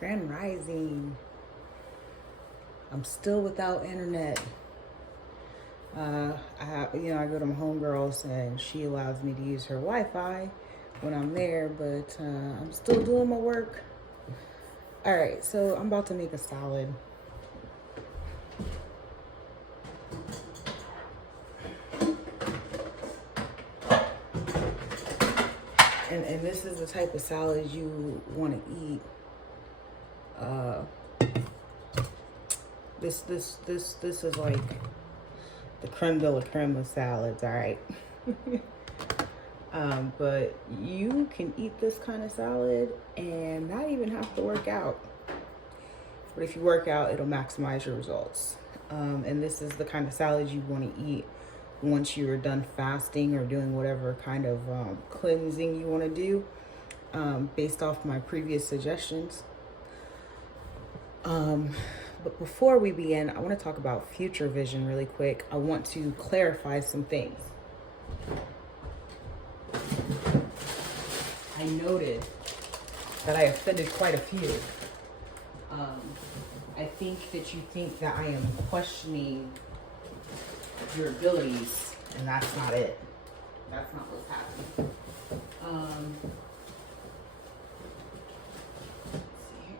Grand Rising. I'm still without internet. I go to my homegirls and she allows me to use her Wi-Fi when I'm there, but I'm still doing my work. All right, so I'm about to make a salad. And this is the type of salad you want to eat. This is like the creme de la creme of salads, all right? But you can eat this kind of salad and not even have to work out. But if you work out, it'll maximize your results. And this is the kind of salad you want to eat once you're done fasting or doing whatever kind of cleansing you want to do, based off my previous suggestions. But before we begin, I want to talk about future vision really quick. I want to clarify some things. I noted that I offended quite a few. I think that you think that I am questioning your abilities, and that's not it. That's not what's happening. Let's see here.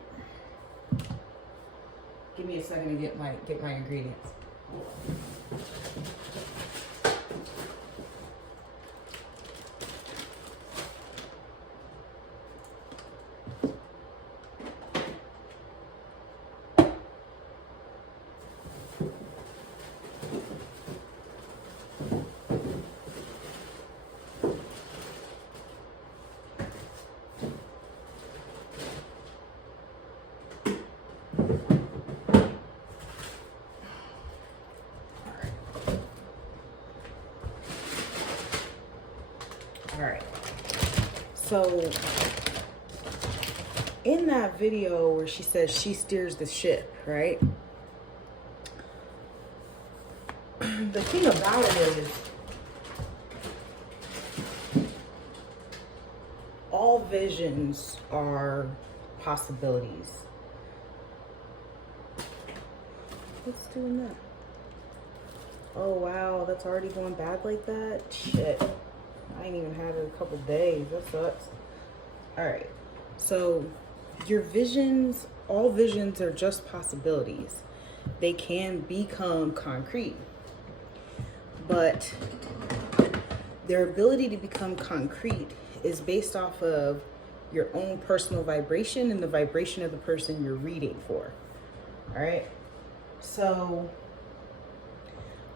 Give me a second to get my ingredients. All right. So in that video where she says she steers the ship, right? The thing about it is, all visions are possibilities. What's doing that? Oh wow, that's already going bad like that? Shit. I ain't even had it a couple days. That sucks. All right. So your visions, all visions are just possibilities. They can become concrete. But their ability to become concrete is based off of your own personal vibration and the vibration of the person you're reading for. All right. So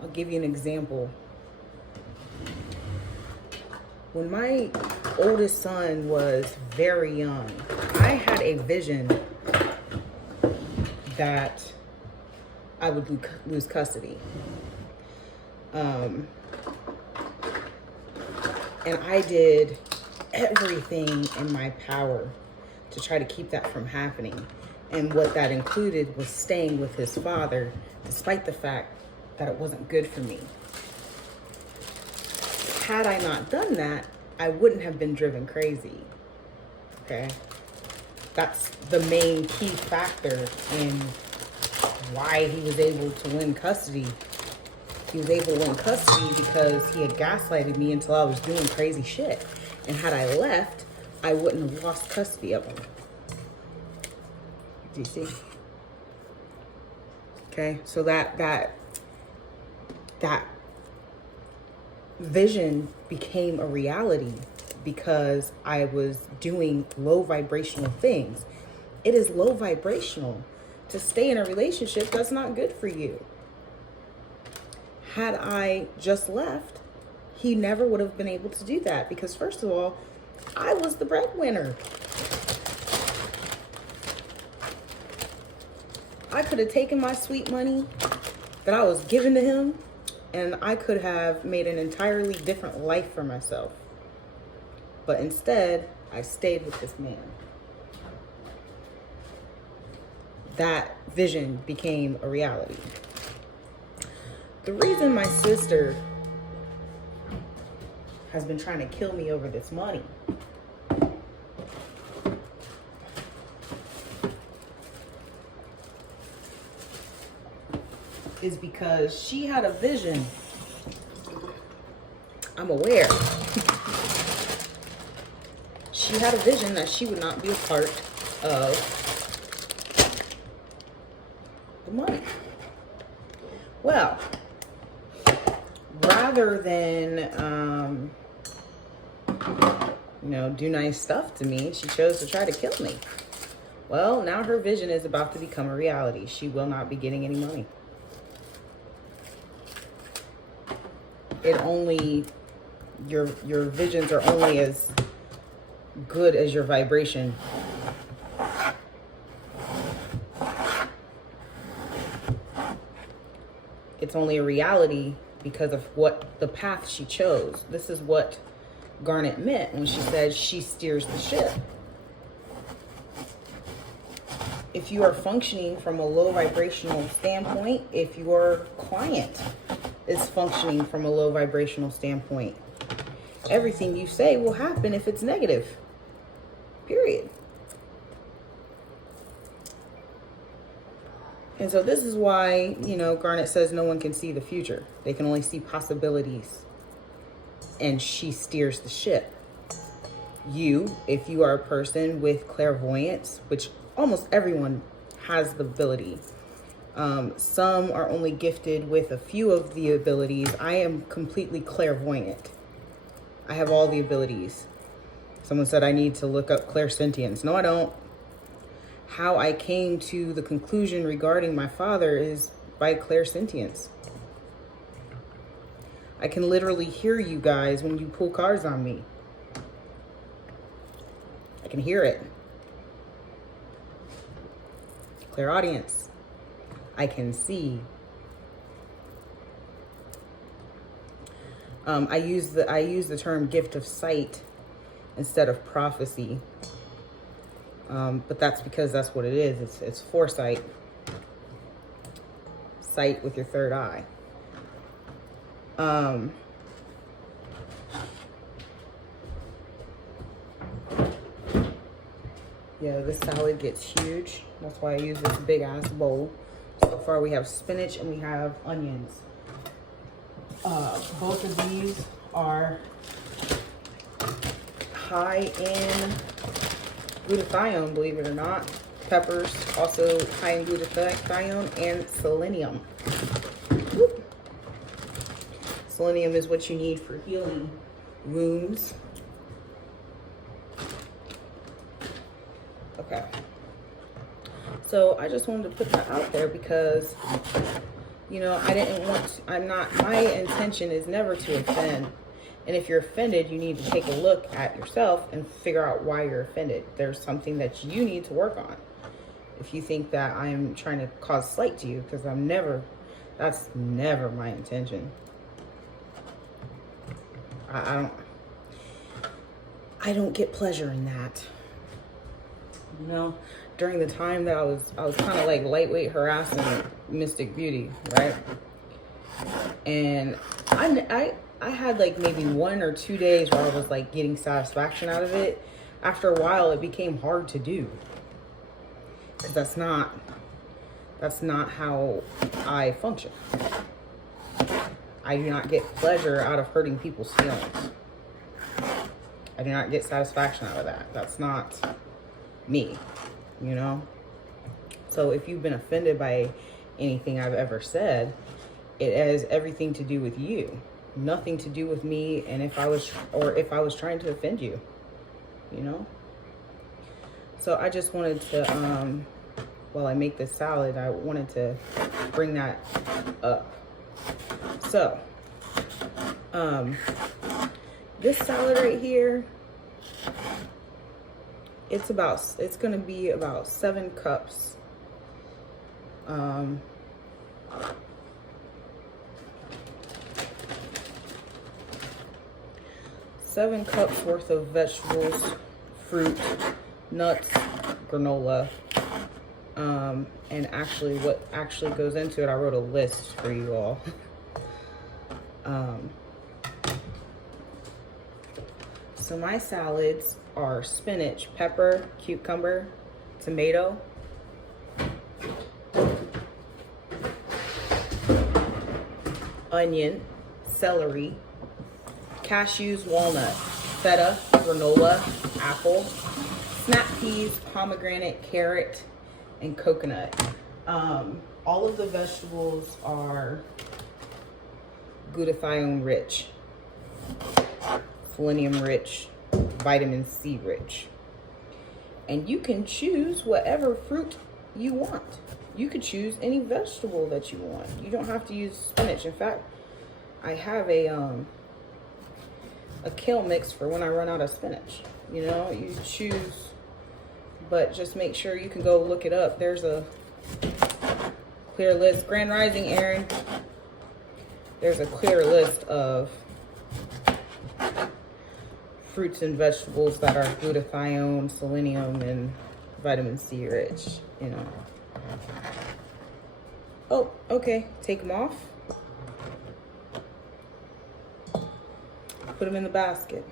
I'll give you an example. When my oldest son was very young, I had a vision that I would lose custody. And I did everything in my power to try to keep that from happening. And what that included was staying with his father, despite the fact that it wasn't good for me. Had I not done that, I wouldn't have been driven crazy. Okay? That's the main key factor in why he was able to win custody. He was able to win custody because he had gaslighted me until I was doing crazy shit. And had I left, I wouldn't have lost custody of him. Do you see? Okay, so that vision became a reality because I was doing low vibrational things. It is low vibrational to stay in a relationship that's not good for you. Had I just left, he never would have been able to do that because, first of all, I was the breadwinner. I could have taken my sweet money that I was giving to him and I could have made an entirely different life for myself. But instead, I stayed with this man. That vision became a reality. The reason my sister has been trying to kill me over this money is because she had a vision. I'm aware. She had a vision that she would not be a part of the money. Well, rather than, you know, do nice stuff to me, she chose to try to kill me. Well, now her vision is about to become a reality. She will not be getting any money. Your visions are only as good as your vibration. It's only a reality because of what the path she chose. This is what Garnet meant when she said she steers the ship. If you are functioning from a low vibrational standpoint, if your client is functioning from a low vibrational standpoint, everything you say will happen if it's negative. Period. And so this is why, you know, Garnet says no one can see the future. They can only see possibilities. And she steers the ship. You, if you are a person with clairvoyance, which almost everyone has the ability. Some are only gifted with a few of the abilities. I am completely clairvoyant. I have all the abilities. Someone said I need to look up clairsentience. No, I don't. How I came to the conclusion regarding my father is by clairsentience. I can literally hear you guys when you pull cards on me. I can hear it. Clairaudience. I can see. I use the term gift of sight instead of prophecy. But that's because that's what it is. It's foresight. Sight with your third eye. Yeah, this salad gets huge. That's why I use this big ass bowl. So far we have spinach and we have onions. Both of these are high in glutathione, believe it or not. Peppers, also high in glutathione and selenium. Whoop. Selenium is what you need for healing wounds. Okay. So I just wanted to put that out there because, you know, my intention is never to offend. And if you're offended, you need to take a look at yourself and figure out why you're offended. There's something that you need to work on. If you think that I'm trying to cause slight to you, because that's never my intention. I don't get pleasure in that. You know, during the time that I was kind of like lightweight harassing Mystic Beauty, right? And I had like maybe 1 or 2 days where I was like getting satisfaction out of it. After a while, it became hard to do. Because that's not how I function. I do not get pleasure out of hurting people's feelings. I do not get satisfaction out of that. That's not me, you know? So if you've been offended by anything I've ever said, it has everything to do with you. Nothing to do with me, and if I was trying to offend you, you know? So I just wanted to, while I make this salad, I wanted to bring that up. So, this salad right here, it's gonna be about 7 cups. 7 cups worth of vegetables, fruit, nuts, granola, and actually what actually goes into it, I wrote a list for you all. So my salads are spinach, pepper, cucumber, tomato, onion, celery, cashews, walnut, feta, granola, apple, snap peas, pomegranate, carrot, and coconut. All of the vegetables are glutathione rich, selenium rich, vitamin C rich. And you can choose whatever fruit you want. You could choose any vegetable that you want. You don't have to use spinach. In fact, I have a kale mix for when I run out of spinach. You know, you choose, but just make sure you can go look it up. There's a clear list. Grand Rising, Aaron. There's a clear list of fruits and vegetables that are glutathione, selenium, and vitamin C rich, you know. Oh, okay. Take them off. Put them in the basket.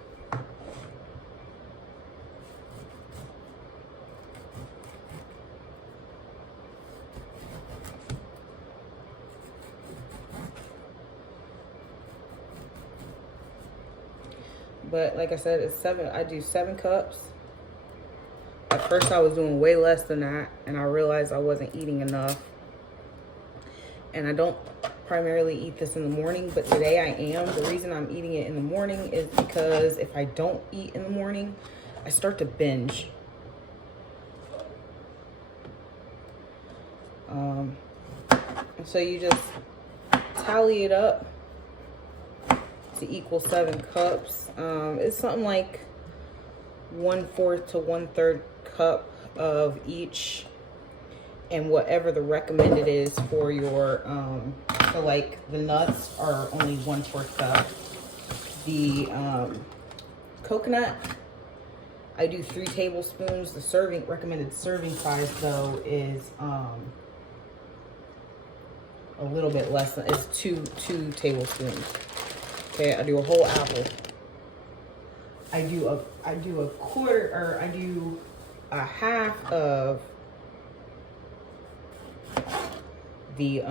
But like I said, it's 7. I do 7 cups. At first I was doing way less than that, and I realized I wasn't eating enough. And I don't primarily eat this in the morning, but today I am. The reason I'm eating it in the morning is because if I don't eat in the morning, I start to binge. And so you just tally it up to equal 7 cups. It's something like 1/4 to 1/3 cup of each, and whatever the recommended is for your so like the nuts are only 1/4 cup. The coconut, I do 3 tablespoons. The recommended serving size though is a little bit less than, it's two tablespoons. Okay, I do a whole apple. I do a quarter, or I do a half of the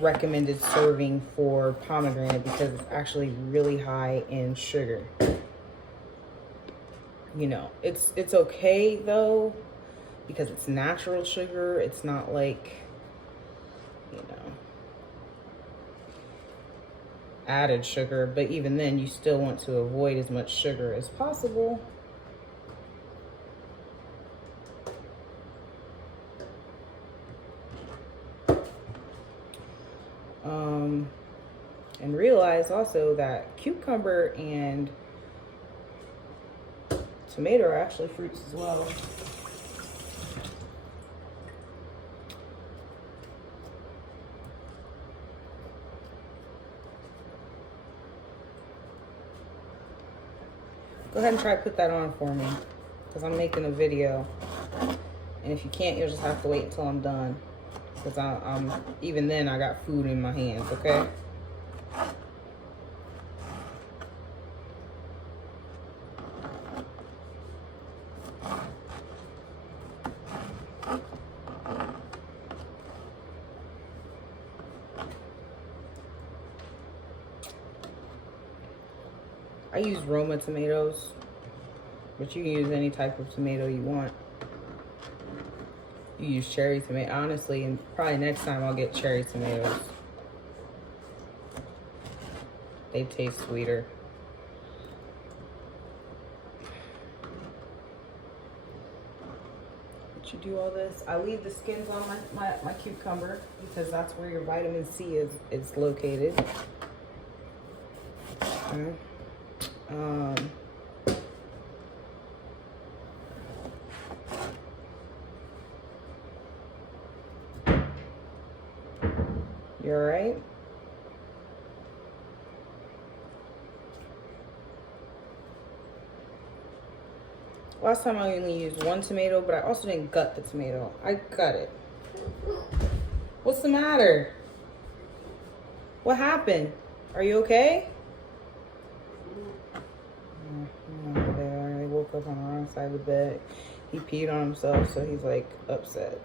recommended serving for pomegranate, because it's actually really high in sugar. You know, it's okay though, because it's natural sugar. It's not like, you know, added sugar, but even then you still want to avoid as much sugar as possible. And realize also that cucumber and tomato are actually fruits as well. Go ahead and try to put that on for me, because I'm making a video. And if you can't, you'll just have to wait until I'm done. Because I'm even then, I got food in my hands, okay? I use Roma tomatoes, but you can use any type of tomato you want. You use cherry tomato, honestly, and probably next time I'll get cherry tomatoes. They taste sweeter. But you do all this. I leave the skins on my cucumber, because that's where your vitamin C is located. Okay. You all right? Last time I only used 1 tomato, but I also didn't gut the tomato. I gut it. What's the matter? What happened? Are you okay? I woke up on the wrong side of the bed. He peed on himself, so he's like upset.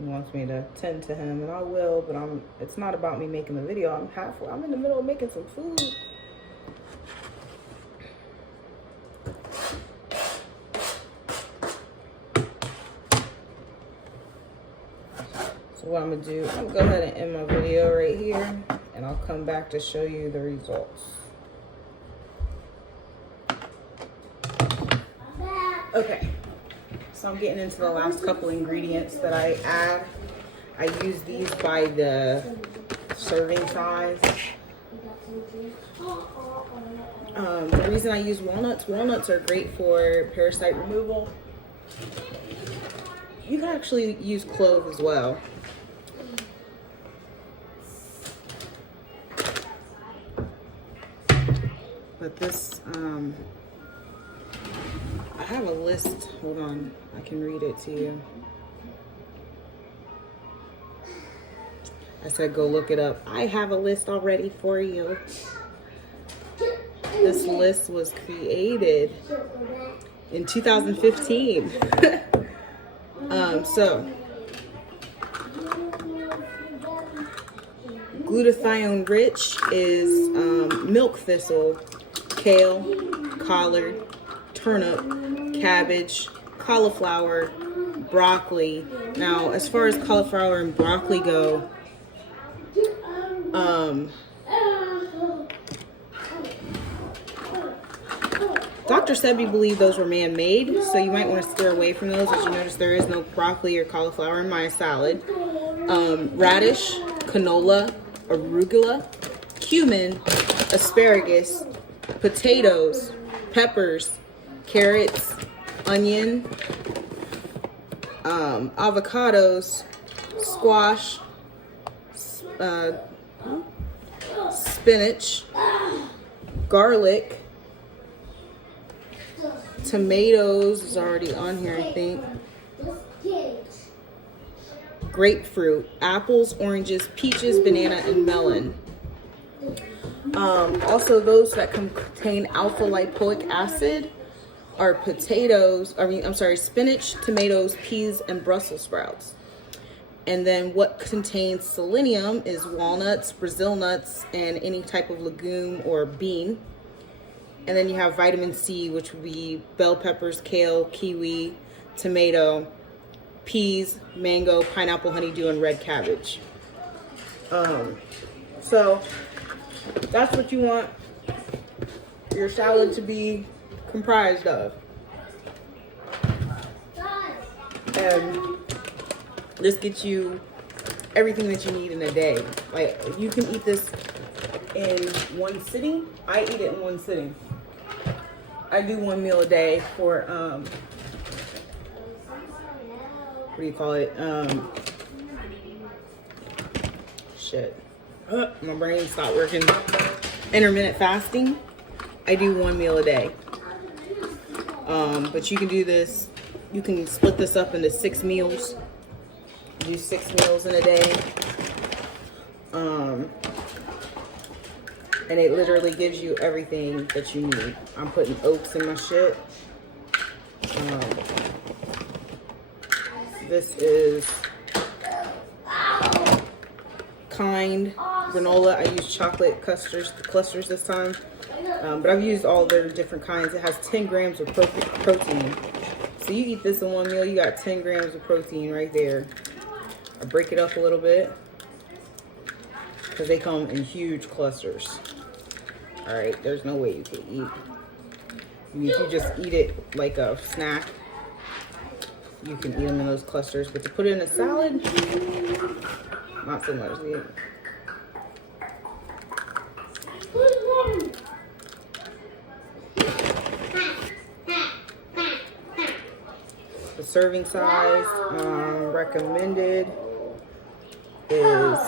He wants me to tend to him, and I will, but it's not about me making the video. I'm in the middle of making some food. So what I'm gonna do, I'm gonna go ahead and end my video right here, and I'll come back to show you the results. Okay, so I'm getting into the last couple ingredients that I add. I use these by the serving size. The reason I use walnuts are great for parasite removal. You can actually use clove as well. But this, I have a list. Hold on, I can read it to you. I said go look it up. I have a list already for you. This list was created in 2015. So glutathione rich is milk thistle, kale, collard, turnip, cabbage, cauliflower, broccoli. Now, as far as cauliflower and broccoli go, Dr. Sebi believed those were man-made, so you might want to steer away from those. As you notice, there is no broccoli or cauliflower in my salad. Radish, canola, arugula, cumin, asparagus, potatoes, peppers, carrots, onion, avocados, squash, spinach, garlic, tomatoes is already on here, I think. Grapefruit, apples, oranges, peaches, banana, and melon. Also, those that contain alpha lipoic acid are spinach, tomatoes, peas, and Brussels sprouts. And then what contains selenium is walnuts, Brazil nuts, and any type of legume or bean. And then you have vitamin C, which would be bell peppers, kale, kiwi, tomato, peas, mango, pineapple, honeydew, and red cabbage. So that's what you want your salad to be comprised of. And this gets you everything that you need in a day. Like, you can eat this in one sitting. I eat it in one sitting. I do one meal a day for what do you call it? My brain stopped working. Intermittent fasting. I do one meal a day. But you can do this. You can split this up into 6 meals. Do 6 meals in a day. And it literally gives you everything that you need. I'm putting oats in my shit. This is Kind granola. I use chocolate clusters this time. But I've used all their different kinds. It has 10 grams of protein. So you eat this in one meal, you got 10 grams of protein right there. I break it up a little bit because they come in huge clusters. All right, there's no way you can eat. I mean, if you just eat it like a snack, you can eat them in those clusters. But to put it in a salad, not so much. See? The serving size recommended is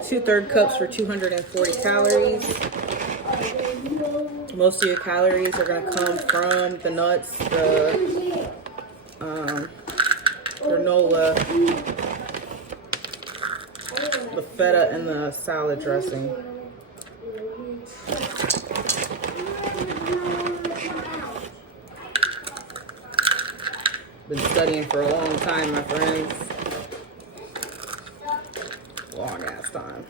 2/3 cups for 240 calories. Most of your calories are going to come from the nuts, the granola, the feta, and the salad dressing. The studying for a long time, my friends. Long ass time.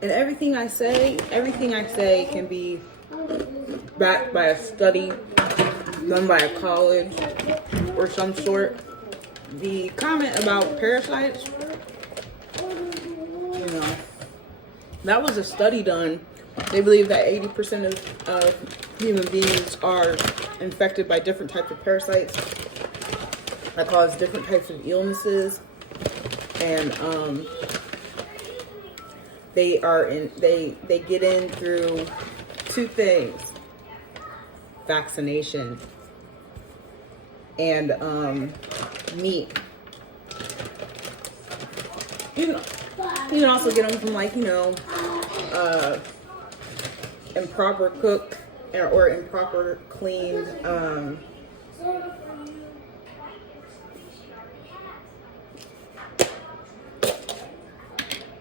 And everything I say can be backed by a study done by a college or some sort. The comment about parasites, you know, that was a study done. They believe that 80% of human beings are infected by different types of parasites that cause different types of illnesses, and they get in through two things: vaccination and meat. You can also get them from, like, you know, improper cooked or improper cleaned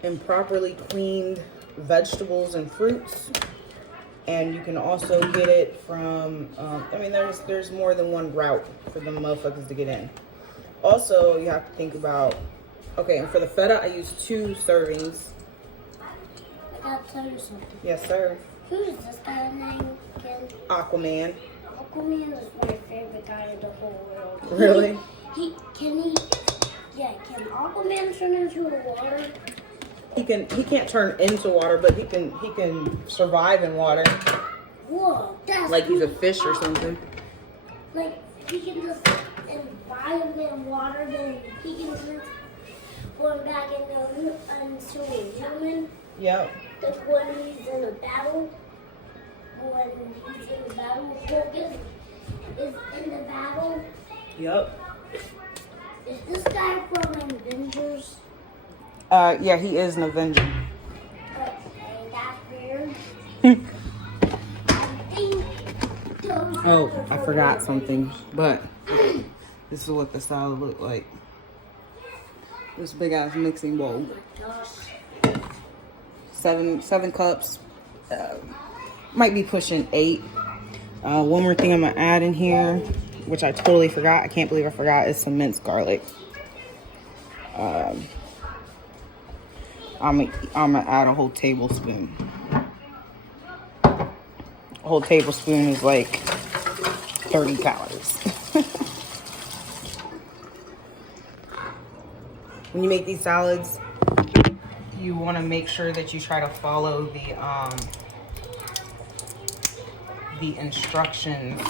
improperly cleaned vegetables and fruits. And you can also get it from I mean, there's more than one route for the motherfuckers to get in. Also, you have to think about, okay, and for the feta I use 2 servings. I gotta tell you something. Yes, sir. Who's this guy's name again? Aquaman. Aquaman is my favorite guy in the whole world. Really? Can Aquaman turn into the water? He can't turn into water, but he can survive in water. Whoa, that's Like he's a fish or something. like he can just environment in water, then he can transform back into a human. Yep. Like when he's in a battle. When he's in a battle, Hogan is in the battle. Yep. Is this guy from Avengers? Yeah, he is an Avenger. Okay, that's weird. Oh, I forgot something, but this is what the salad looked like. This big ass mixing bowl. Seven cups. Might be pushing 8. One more thing I'm gonna add in here, which I totally forgot. I can't believe I forgot, is some minced garlic. I'm gonna add a whole tablespoon. A whole tablespoon is like 30 calories. When you make these salads, you want to make sure that you try to follow the instructions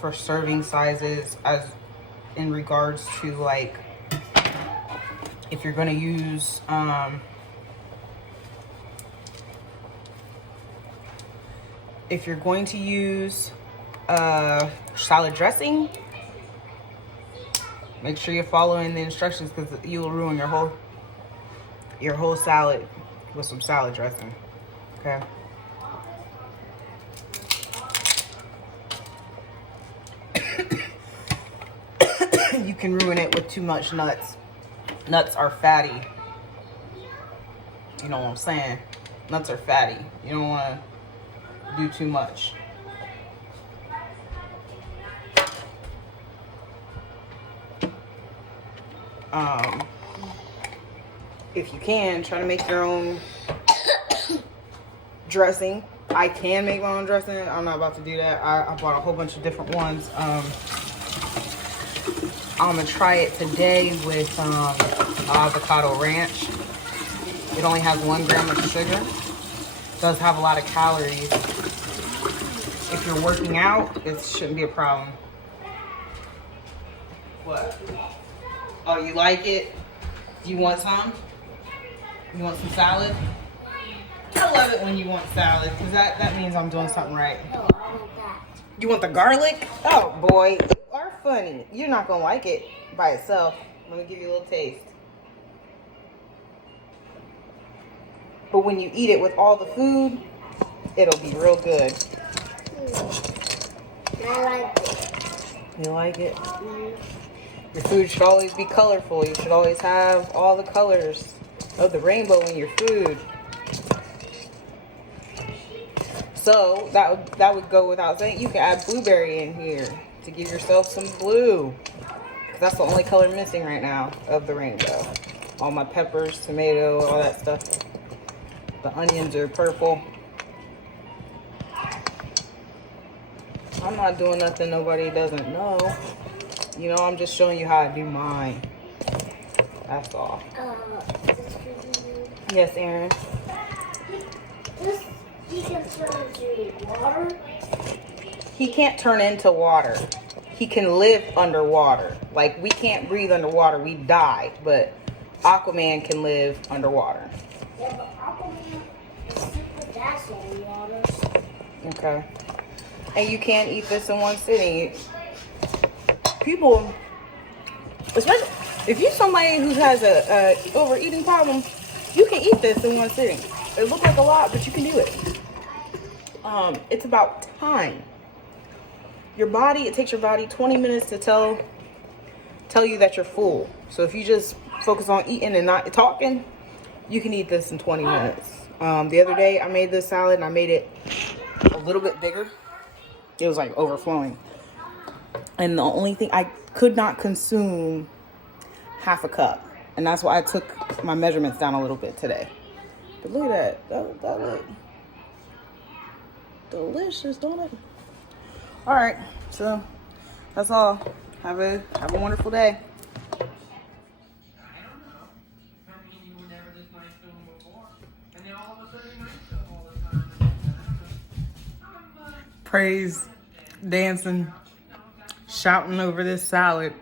for serving sizes, as in regards to, like, if you're going to use salad dressing, make sure you're following the instructions, because you'll ruin your whole salad with some salad dressing. Okay. You can ruin it with too much nuts. Nuts are fatty. You know what I'm saying? Nuts are fatty. You don't want to do too much. If you can, try to make your own dressing. I can make my own dressing. I'm not about to do that. I bought a whole bunch of different ones. I'm gonna try it today with avocado ranch. It only has 1 gram of sugar. It does have a lot of calories. If you're working out, it shouldn't be a problem. What? Oh, you like it? You want some? You want some salad? I love it when you want salad, because that means I'm doing something right. No, I want that. You want the garlic? Oh boy, you are funny. You're not gonna like it by itself. Let me give you a little taste. But when you eat it with all the food, it'll be real good. I like it. You like it? Your food should always be colorful. You should always have all the colors. of the rainbow in your food. So that would go without saying. You can add blueberry in here to give yourself some blue. 'Cause that's the only color missing right now of the rainbow. All my peppers, tomato, all that stuff. The onions are purple. I'm not doing nothing nobody doesn't know. You know, I'm just showing you how I do mine. That's all. Yes, Aaron. He can turn into water. He can't turn into water. He can live underwater. Like, we can't breathe underwater. We die. But Aquaman can live underwater. Yeah, but Aquaman is super fast on water. Okay. And you can't eat this in one sitting. People, especially if you're somebody who has a overeating problem, you can eat this in one sitting. It looks like a lot, but you can do it. It's about time. It takes your body 20 minutes to tell you that you're full. So if you just focus on eating and not talking, you can eat this in 20 minutes. The other day I made this salad and I made it a little bit bigger. It was like overflowing. And the only thing, I could not consume half a cup. And that's why I took my measurements down a little bit today. But look at that. That look delicious, don't it? All right, so that's all. Have a wonderful day. Praise, dancing, shouting over this salad.